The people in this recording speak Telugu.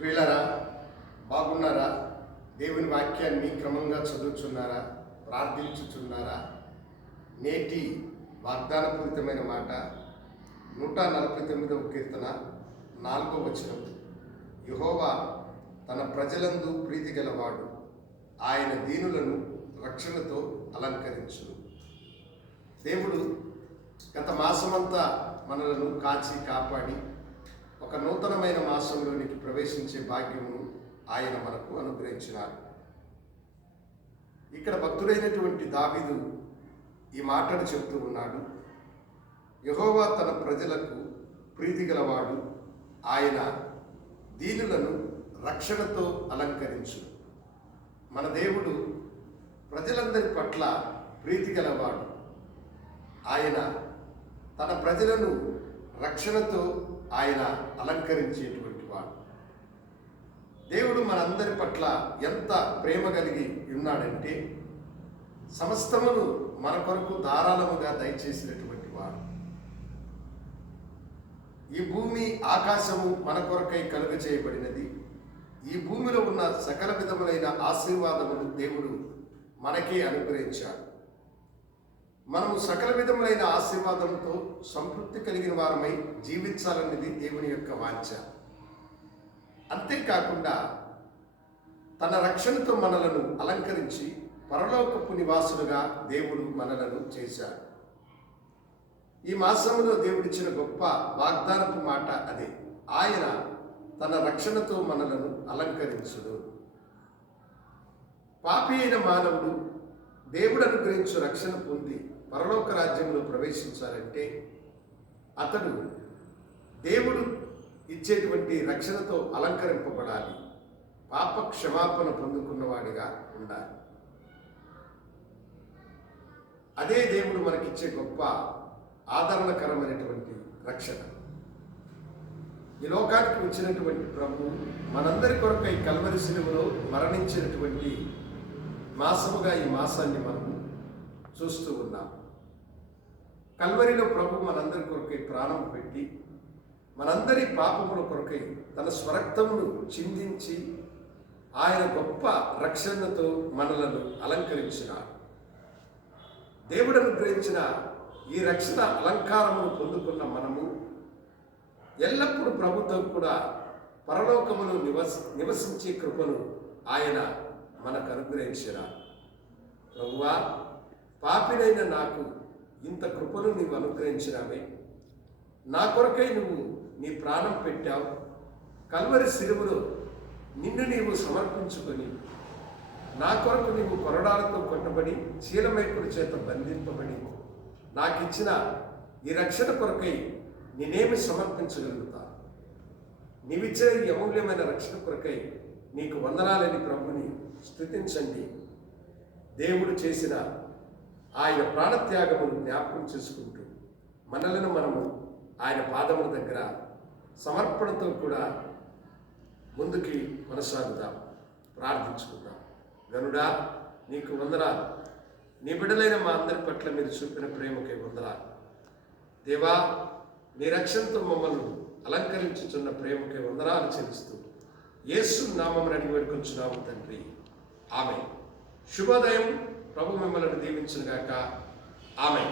వీళ్ళరా? బాగున్నారా? దేవుని వాక్యాన్ని క్రమంగా చదువుచున్నారా? ప్రార్థించుచున్నారా? నేటి వాగ్దానపూరితమైన మాట నూట నలభై తొమ్మిదవ కీర్తన నాలుగో వచనం. యహోవా తన ప్రజలందు ప్రీతి గలవాడు. ఆయన దీనులను రక్షణతో అలంకరించును. దేవుడు గత మాసమంతా మనలను కాచి కాపాడి ఒక నూతనమైన మాసంలోనికి ప్రవేశించే భాగ్యమును ఆయన మనకు అనుగ్రహించినారు. ఇక్కడ భక్తుడైనటువంటి దావిదు ఈ మాటను చెప్తూ ఉన్నాడు. యహోవా తన ప్రజలకు ప్రీతి గలవాడు ఆయన దీనులను రక్షణతో అలంకరించు. మన దేవుడు ప్రజలందరి పట్ల ప్రీతి గలవాడు ఆయన తన ప్రజలను రక్షణతో ఆయన అలంకరించేటువంటి వాడు. దేవుడు మనందరి పట్ల ఎంత ప్రేమ కలిగి ఉన్నాడంటే సమస్తమును మన కొరకు ధారాళముగా దయచేసినటువంటి వాడు. ఈ భూమి ఆకాశము మన కొరకై కలుగ చేయబడినది. ఈ భూమిలో ఉన్న సకల విధములైన ఆశీర్వాదములు దేవుడు మనకే అనుగ్రహించాడు. మనము సకల విధములైన ఆశీర్వాదంతో సంతృప్తి కలిగిన వారమై జీవించాలన్నది దేవుని యొక్క వాంఛ. అంతేకాకుండా తన రక్షణతో మనలను అలంకరించి పరలోకపు నివాసులుగా దేవుడు మనలను చేశాడు. ఈ మాసంలో దేవుడిచ్చిన గొప్ప వాగ్దానపు మాట అదే. ఆయన తన రక్షణతో మనలను అలంకరించుడు పాపి అయిన మానవుడు దేవుడు అనుగ్రహించు రక్షణ పొంది పరలోక రాజ్యంలో ప్రవేశించాలంటే అతడు దేవుడు ఇచ్చేటువంటి రక్షణతో అలంకరింపబడాలి. పాప క్షమాపణ పొందుకున్నవాడిగా ఉండాలి. అదే దేవుడు మనకిచ్చే గొప్ప ఆదరణకరమైనటువంటి రక్షణ. ఈ లోకానికి వచ్చినటువంటి ప్రభు మనందరి కొరకై కల్వరి శిలువలో మరణించినటువంటి మాసముగా ఈ మాసాన్ని మనము చూస్తూ ఉన్నాం. కల్వరిలో ప్రభు మనందరి కొరకై ప్రాణం పెట్టి మనందరి పాపముల కొరకై తన స్వరక్తమును చిందించి ఆయన గొప్ప రక్షణతో మనలను అలంకరించినాడు. దేవుడు అనుగ్రహించిన ఈ రక్షణ అలంకారమును పొందుకున్న మనము ఎల్లప్పుడూ ప్రభుత్వం కూడా పరలోకమును నివసి నివసించే కృపను ఆయన మనకు అనుగ్రహించిన ప్రభువా పాపినైన నాకు ఇంత కృపను నీవు అనుగ్రహించినావే. నా కొరకై నువ్వు నీ ప్రాణం పెట్టావు. కల్వరి సిరువులో నిన్ను నీవు సమర్పించుకొని నా కొరకు నీవు కొరడాలతో కొట్టబడి శీలమైపుడి చేత బంధింపబడి నాకు ఇచ్చిన ఈ రక్షణ కొరకై నేనేమి సమర్పించగలుగుతా? నీవిచ్చే ఈ అమూల్యమైన రక్షణ కొరకై నీకు వందనాలని ప్రభుని స్థుతించండి దేవుడు చేసిన ఆయన ప్రాణత్యాగమును జ్ఞాపకం చేసుకుంటూ మనలను మనము ఆయన పాదముల దగ్గర సమర్పణతో కూడా ముందుకి కొనసాగుదాం. ప్రార్థించుకుందాం. గనుడా నీకు వందనాలు. నీ బిడలైన మా అందరి పట్ల మీరు చూపిన ప్రేమకే వందనాలు. దేవా నీ రక్షణతో మమ్మల్ని అలంకరించుచున్న ప్రేమకై వందనాలు చెల్లిస్తూ యేసు నామం అడిగి వేడుకొచ్చున్నాము తండ్రి. ఆమె శుభోదయం. ప్రభు మిమ్మల్ని దీవించుగాక ఆమె